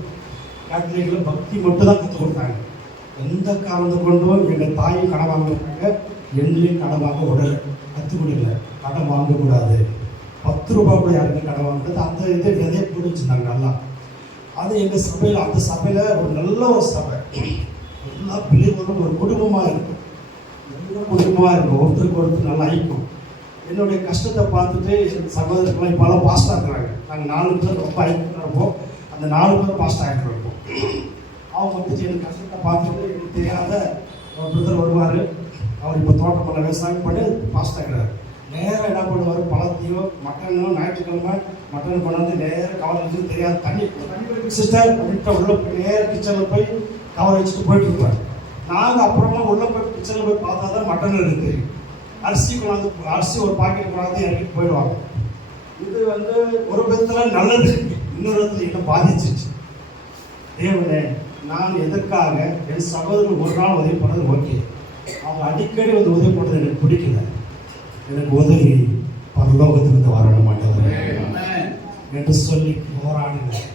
கேத்தலிக்கில் பக்தி மட்டும் தான் கற்றுக் கொடுத்தாங்க. எந்த காரணத்தை கொண்டும் எங்கள் தாயும் கடன் வாங்கிருக்காங்க, எங்களையும் கடன் வாங்க விடலை, கற்றுக் கொடுக்கல. கடன் வாங்கக்கூடாது, 10 ரூபா கூட யாருக்கும் கடன் வாங்குறது, அந்த இதை விதைய போட்டு வச்சுருந்தாங்க நல்லா. அது எங்கள் சபையில், அந்த சபையில் ஒரு நல்ல ஒரு சபை, எல்லா பிள்ளைகளும் ஒரு குடும்பமாக இருக்கும், குடும்பமாக இருக்கும், ஒருத்தருக்கு ஒருத்தர் நல்லா ஐக்கும். என்னுடைய கஷ்டத்தை பார்த்துட்டு சகோதரர்கள்லாம் இப்போலாம் பாஸ்டாக இருக்கிறாங்க. நாங்கள் 4 பேர் ரொம்ப ஐக்கியம் இருப்போம், அந்த 4 பேர் பாஸ்ட் ஆகிட்டு இருப்போம். அவங்க வந்துட்டு எனக்கு கஷ்டத்தை பார்த்துட்டு எனக்கு தெரியாத ஒரு பிரதர் வருவார். அவர் இப்போ தோட்டப்பள்ள விவசாயம் பண்ணி பாஸ்ட் ஆகிறார். நேராக என்ன பண்ணுவார், பழத்தையோ மட்டனோ ஞாயிற்றுக்கிழமை மட்டன் கொண்டாந்து நேராக கவலை வச்சு தெரியாத தண்ணி சிஸ்டர் அப்படின்ட்டு உள்ளே போய் நேராக கிச்சனில் போய் கவலை வச்சுட்டு போயிட்டு இருப்பார். நாங்கள் அப்புறமா உள்ளே போய் கிச்சனில் போய் பார்த்தா தான் மட்டன் எனக்கு தெரியும். அரிசி கொண்டாந்து அரிசி ஒரு பாக்கெட் கொண்டாந்து இறக்கிட்டு போயிடுவாங்க. இது வந்து ஒரு விதத்தில் நல்லது, இன்னொரு விதத்தில் என்ன பாதிச்சிச்சு. தேவனே, நான் எதற்காக என் சகோதரர் ஒரு நாள் உதவி பண்ணது ஓகே, அவங்க அடிக்கடி வந்து உதவி பண்ணது எனக்கு பிடிக்கல. எனக்கு உதவி பரலோகத்திலிருந்து வரணும் மாட்டேன் என்று சொல்லி போராடினேன்.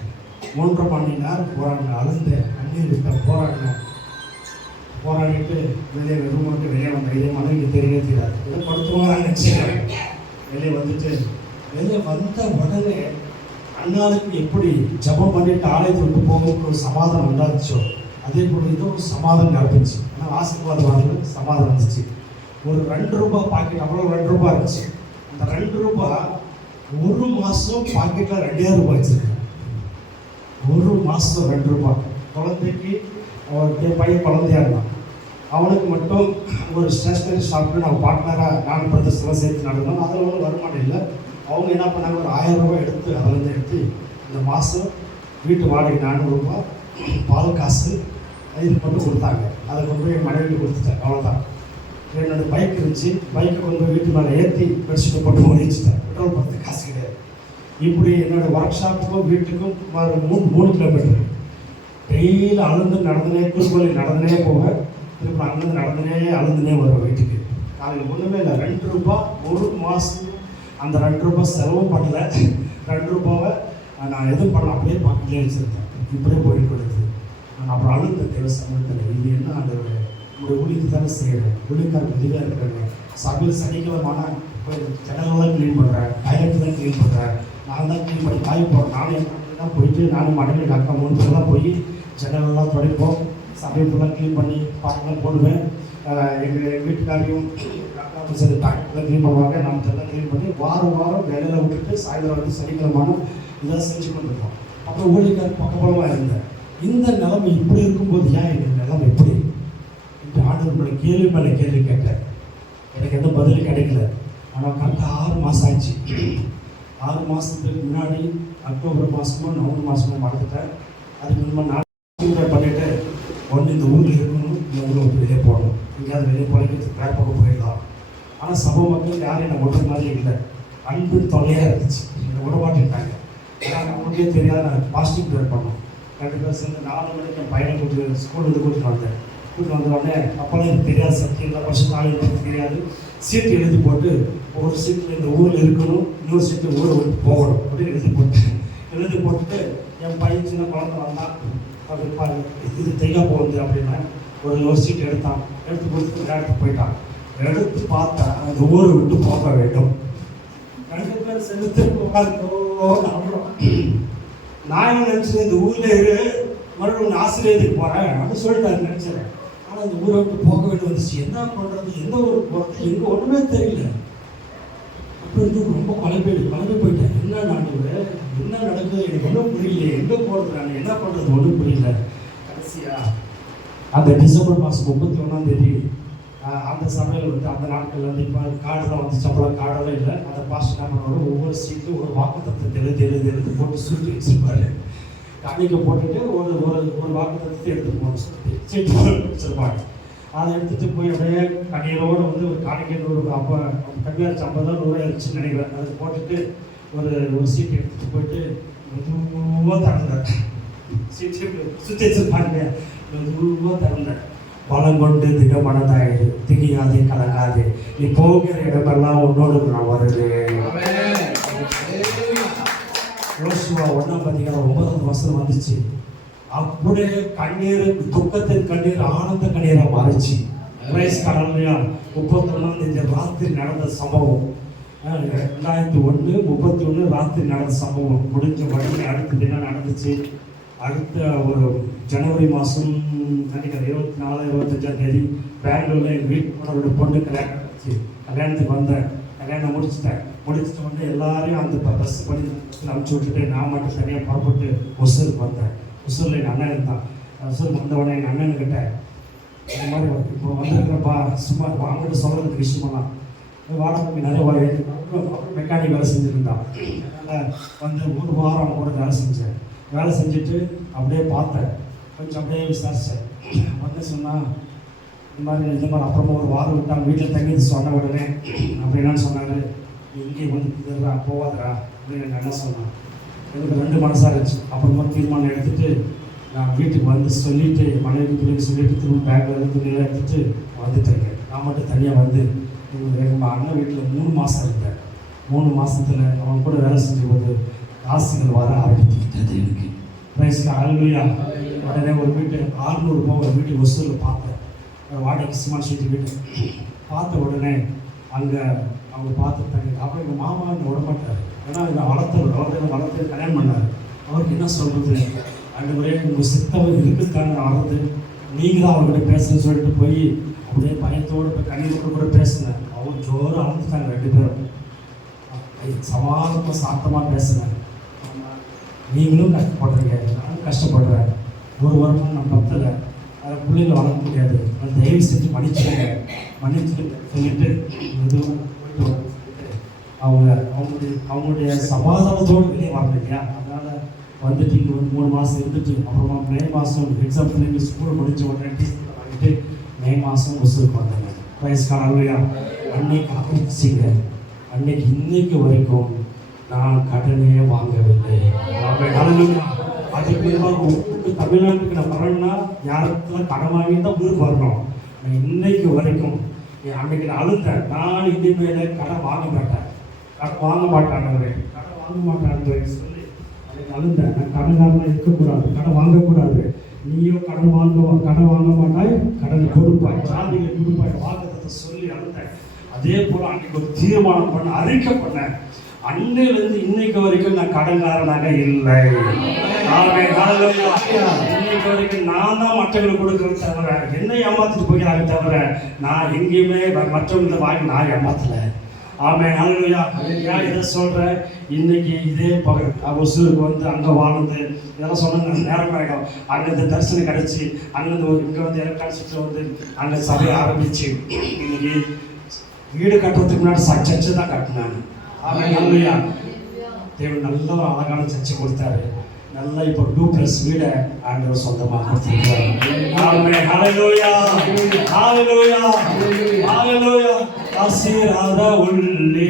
3.5 மணி நேரம் போராடினேன், அழுந்தேன். கண்ணீர்கிட்ட போராடிட்டு வெளியே ரூமுக்கு வெளியே வந்த இதே மனைவிக்கு தெரியவே தெரியாது. ஏதோ படுத்துவாங்க நினச்சிக்கிறேன். வெளியே வந்துட்டு வெளியே வந்த உடனே அண்ணாளுக்கு எப்படி ஜபம் பண்ணிட்டு ஆலயத்தை விட்டு போகும்போது ஒரு சமாதானம் உண்டாச்சோ அதே போல் இது ஒரு சமாதானம் நடந்துச்சு. ஆனால் ஆசீர்வாதம் வரல, சமாதானம் வந்துச்சு. ஒரு 2 ரூபாய் பாக்கெட், அவ்வளோ 2 ரூபாய் இருந்துச்சு. அந்த 2 ரூபாய் ஒரு மாதம் பாக்கெட்டில் 2000 ரூபாய் வச்சுருக்கேன். ஒரு மாதம் 2 ரூபாய். குழந்தைக்கு பையன் குழந்தையா இருந்தான். அவனுக்கு மட்டும் ஒரு ஸ்டேஷ்னரி ஷாப்பில் நான் பார்ட்னராக நான் பிரதர்ஷனம் சேர்த்து நடந்தோம். அதில் ஒன்றும் வருமானம் இல்லை. அவங்க என்ன பண்ணாங்க, ஒரு 1000 ரூபாய் எடுத்து அதில் எடுத்து இந்த மாதம் வீட்டு வாடகை 400 ரூபாய், பால் காசு இது மட்டும் கொடுத்தாங்க. அதை கொண்டு போய் மனைவிக்கு கொடுத்துட்டேன். அவ்வளோதான். என்னோடய பைக் இருந்துச்சு. பைக்கை கொண்டு போய் வீட்டு மேலே ஏற்றி பெட்ஷீட்டை போட்டு ஓடிச்சுட்டேன். பெட்ரோல் பத்து காசு கிடையாது. இப்படி என்னோடய ஒர்க் ஷாப்புக்கும் வீட்டுக்கும் 3 கிலோமீட்டர். டெய்லி அழுந்து நடந்துனே, குறுக்கோலி நடந்துனே போவேன். திரும்ப அழுந்துனே வருவேன் வீட்டுக்கு. நாளைக்கு ஒன்றுமே இல்லை. 2 ரூபாய் ஒரு மாதம். அந்த 2 ரூபாய் செலவும் பண்ணல. 2 ரூபாவை நான் எதுவும் பண்ண அப்படியே பாக்கெட்லேயே வச்சுருந்தேன். இப்படியே போயிட்டு கொடுத்து நான் அப்புறம் அழுந்த தேவை சமயத்தில் இது என்ன அந்த உங்களுடைய ஊழிக்கு தானே செய்கிறேன். ஊழிக்காரர் வெளியாக இருக்கிறாங்க. சபையில் சனிக்கிழமான போய் ஜன்னலெல்லாம் க்ளீன் பண்ணுறேன், டாய்லெட்லாம் க்ளீன் பண்ணுறேன், நான் தான் க்ளீன் பண்ணி காய் போடுறேன். நானும் என் தான் போயிட்டு நானும் மனைவி அக்கா 3 பேர்லாம் போய் ஜன்னலெல்லாம் துடைப்போம், சபையை ஃபுல்லாக க்ளீன் பண்ணி பாக்கெல்லாம் போடுவேன். எங்கள் வீட்டுக்காரையும் அக்கா சரி டாய்லெட்லாம் க்ளீன் பண்ணுவாங்க. நம்ம எல்லாம் க்ளீன் பண்ணி வாரம் வேலையில் விட்டுட்டு சாயந்தரம் வந்து சனிக்கிழமான இதெல்லாம் செஞ்சு கொண்டிருக்கோம். அப்புறம் ஊழிக்காரர் பக்கபலமாக இருந்தேன். இந்த நிலைமை இப்படி இருக்கும்போது ஏன் எங்கள் நிலைமை எப்படி இப்படி ஆண்டவர் கேள்வி மேலே கேள்வி கேட்டேன். எனக்கு எந்த பதிலும் கிடைக்கல. ஆனால் கரெக்டாக 6 மாதம் ஆச்சு. 6 மாதத்துக்கு முன்னாடி அக்டோபர் மாதமோ நவம்பர் மாதமோ மறந்துட்டேன். அதுக்கு முன்னாடி நான் பண்ணிவிட்டு ஒன்று இந்த ஊரில் இருக்கணும், இந்த ஊரில் விட்டு வெளியே போகணும், எங்கேயாவது வெளியே போகிறதுக்கு வேறு பக்கம் போயிடலாம். ஆனால் சபை மக்கள் யாரும் என்னை விடுற மாதிரி இல்லை. அன்பு தொல்லையாக இருந்துச்சு. என்னை விட மாட்டேன்ட்டாங்க. ஏன்னா நம்மளுக்கே தெரியாது. நான் பாசிட்டிவ் ப்ரேயர் பண்ணோம். 2 பேர் சேர்ந்து 4 மணிக்கு என் பையனை கூட்டிட்டு வந்தேன். கூட்டிட்டு வந்த உடனே அப்போல்லாம் எனக்கு தெரியாது, சக்தி இல்லை, ஃபஸ்ட்டு 4 மணிக்கு தெரியாது. சீட்டு எழுதி போட்டு ஒரு சீட்டில் இந்த ஊரில் இருக்கணும், இன்னொரு சீட்டில் ஊரை விட்டு போகணும் அப்படின்னு எழுதி போட்டுட்டு என் பையன் சின்ன குழந்தை வந்தான். அப்படி இது தெய்வா போகுது அப்படின்னா ஒரு சீட் எடுத்தான். எடுத்து கொடுத்து இடத்துக்கு போயிட்டான். எடுத்து பார்த்தா அந்த ஊரை விட்டு போக வேண்டும். 2 பேர் சேர்ந்து திரும்ப அப்புறம் நான் என்ன நினச்சேன், இந்த ஊரில் மறுபடியும் ஆசிரியத்துக்கு போகிறேன் அப்படின்னு சொல்லிட்டு அது நினச்சேன். ஆனால் இந்த ஊரை விட்டு போக வேண்டி வந்துச்சு. என்ன பண்ணுறது, எந்த ஊருக்கு போகிறது, எங்கே ஒன்றுமே தெரியல. அப்புறம் வந்து ரொம்ப குழம்பி போயிட்டேன். என்ன நாடு என்ன நடக்குது எனக்கு ஒன்றும் புரியல. எங்கே போகிறது, நான் என்ன பண்ணுறது ஒன்றும் புரியல. கடைசியாக அந்த டிசம்பர் மாதம் 31ஆம் தேதி அந்த சமையல் வந்து அந்த நாட்களில் வந்து இப்போ கார்டெல்லாம் வந்து சம்பளம் கார்டெல்லாம் இல்லை. அந்த பாஸ்ட் என்ன பண்ணுவாங்க, ஒவ்வொரு சீட்டும் ஒரு வாக்குத்தத்தத்தை எழுதி போட்டு சுருட்டி வச்சுருப்பாரு. காணிக்க போட்டுட்டு ஒரு வாக்குத்தத்தை எடுத்துட்டு போகணும் சொல்லி சீட்டு வச்சுருப்பாங்க. அதை எடுத்துகிட்டு போய் அப்படியே கண்ணீரோடு வந்து ஒரு காணிக்க ஒரு அப்போ கம்மியாச்சு 50 100 இருந்துச்சுன்னு நினைக்கிறேன். அதை போட்டுட்டு ஒரு சீட்டு எடுத்துகிட்டு போயிட்டு மெதுவாக திறந்தேன். சீட்டு சுற்றி வச்சுருப்பாங்க. மெதுவாக திறந்தேன். பலம் கொண்டு திடமனதாயிரு, திணியாதே கலங்காதே, நீ போகிற இடமெல்லாம் உன்னோடு நான் வருவேன். யோசுவா 1ஆம் அதிகாரம் 9வது வசனம் வந்துச்சு. அப்படியே கண்ணீர், துக்கத்தின் கண்ணீர் ஆனந்த கண்ணீரை மாறிச்சு. பிரைஸ் கடலையா 31ஆம் தேதி ராத்திரி நடந்த சம்பவம். 2001 ராத்திரி நடந்த சம்பவம் முடிஞ்ச வழி அடுத்த தினம் நடந்துச்சு. அடுத்த ஒரு ஜனவரி மாதம் நினைக்கிறேன் 24 25ஆம் தேதி பெங்களூரில் எங்கள் வீட்டு பொண்ணு கல்யாணம் ஆச்சு. கல்யாணத்துக்கு வந்தேன். கல்யாணம் முடிச்சுட்டு வந்து எல்லாரையும் அந்த பஸ் பண்ணி அனுப்பிச்சி விட்டுட்டு நான் மட்டும் தனியாக புறப்பட்டு ஒசூருக்கு வந்தேன். ஒசூரில் எங்கள் அண்ணன் இருந்தான். ஒசூருக்கு வந்த உடனே எங்கள் அண்ணனுக்கிட்ட இந்த மாதிரி இப்போ வந்திருக்கிறப்பா சும்மா அவங்ககிட்ட சொல்கிறதுக்கு விஷயமெல்லாம் வாடகை நிறைய மெக்கானிக் வேலை செஞ்சுருந்தான். அதனால் வந்து 1 வாரம் கூட வேலை செஞ்சுட்டு அப்படியே பார்த்தேன். கொஞ்சம் அப்படியே விசாரித்தேன். வந்து சொன்னால் இந்த மாதிரி அப்புறமா 1 வாரம் விட்டாங்க. வீட்டில் தங்கிட்டு சொன்ன உடனே அப்படி என்னன்னு சொன்னாங்க, இங்கே வந்து போவாதரா அப்படின்னு எனக்கு என்ன சொன்னான். எனக்கு 2 மனசாக இருந்துச்சு. அப்புறமா தீர்மானம் எடுத்துகிட்டு நான் வீட்டுக்கு வந்து சொல்லிவிட்டு மனைவி பிள்ளைக்கு சொல்லிவிட்டு திரும்ப பேக்கில் இருந்து துணியெல்லாம் எடுத்துகிட்டு வந்துட்டேங்க. நான் மட்டும் தனியாக வந்து எங்கள் அண்ணன் வீட்டில் 3 மாதம் இருந்தேன். 3 மாதத்தில் அவன் கூட வேலை செஞ்சும்போது ஆசைகள் வர ஆரம்பித்துக்கிட்டது எனக்கு. பிரைஸ் ஹல்லேலூயா. உடனே ஒரு வீட்டு 600 ரூபாய் ஒரு வீட்டு வசூலில் பார்த்தேன். வாடகை சிமான் ஸ்ட்ரீட் வீட்டு பார்த்த உடனே அங்கே அவங்க பார்த்துட்டாங்க. அப்புறம் எங்கள் மாமா என்னை விடமாட்டார். ஏன்னா இதை வளர்த்து கல்யாணம் பண்ணார். அவருக்கு என்ன சொல்கிறது, அந்த முறையே உங்கள் சித்தவர் இருக்குதாங்க வளர்ந்து நீங்கள் தான் அவர்கிட்ட பேசுன்னு சொல்லிட்டு போய் அப்படியே பயத்தோடு போய் கண்ணீரோடு கூட பேசினேன். அவர் ஜோரம் அளந்துட்டாங்க 2 பேரும். சமாளமாக சாத்தமாக பேசினேன். நீங்களும் கஷ்டப்படுறீங்க, நானும் கஷ்டப்படுறேன். ஒரு வருமானம் நான் பத்தலை, அதை பிள்ளைங்களை வளர்க்க முடியாது, அதை தயவு செஞ்சு மன்னிச்சுடுங்க சொல்லிட்டு மெதுவாக போயிட்டு அவங்களுடைய சமாதானத்தோடு வெளியே வரல இல்லையா. அதனால் வந்துட்டு இங்கே வந்து 3 மாதம் இருந்துட்டு அப்புறமா மே மாதம் எக்ஸாம் பண்ணி ஸ்கூல் முடிஞ்ச உடனே டீச்சர் வாங்கிட்டு மே மாதம் ஒசூருக்கு வந்தாங்க. வயசுக்கான இல்லையா. அன்னைக்கு ஆரம்பிச்சிங்க, அன்னைக்கு இன்னைக்கு வரைக்கும் நான் கடனே வாங்கவில்லை. அதுக்கு தமிழ்நாட்டுக்கு நான் வரணும்னா யாருக்கெல்லாம் கடன் வாங்கி தான் ஊருக்கு வரணும். நான் இன்னைக்கு வரைக்கும் அன்னைக்கு நான் அழுத்தேன். நான் இனிமேல கடன் வாங்க மாட்டேன், கடன் வாங்க மாட்டானவரே சொல்லி அன்னைக்கு அழுந்தேன். நான் கடன்காரனாக இருக்கக்கூடாது, கடன் வாங்கக்கூடாது. நீயோ கடன் வாங்க மாட்டாய், கடன் கொடுப்பாய், ஜாதிகளை கொடுப்பாய், வாக்குறதை சொல்லி அழுந்தேன். அதே போல் அன்னைக்கு ஒரு தீர்மானம் பண்ண அறிக்கை பண்ணேன். அன்னையிலிருந்து இன்னைக்கு வரைக்கும் நான் கடன்காரனாக இல்லை. இன்னைக்கு வரைக்கும் நான் தான் மற்றவங்களுக்கு கொடுக்கறது தவிர, என்னை ஏமாத்திட்டு போகிறாங்க தவிர, நான் எங்கேயுமே மற்றவங்களை வாங்கி நான் ஏமாத்தல. ஆமென், ஹல்லேலூயா. ஏன் இதை சொல்கிறேன், இன்னைக்கு இதே ஒசூருக்கு வந்து அங்கே வாழ்ந்து இதெல்லாம் சொன்னாங்க. நேரம் கிடைக்கும், அங்கேருந்து தரிசனம் கிடச்சி அங்கேருந்து இங்கே வந்து எலக்ட்ரானிக் சுற்று வந்து அங்கே சபையை ஆரம்பிச்சு இன்னைக்கு வீடு கட்டுறதுக்கு முன்னாடி சர்ச்சை தான் கட்டினாங்க. ஆமென், ஹல்லேலூயா. தேவன் நல்ல ஒரு அழகான சர்ச்சை கொடுத்தாரு. நல்லா இப்போ 2+ வீடை ஆண்டவர் சொந்தமாக கொடுத்துருக்காரு. ஆமென், ஹல்லேலூயா, ஹல்லேலூயா, ஹல்லேலூயா. ஆசீர்வாத உள்ளே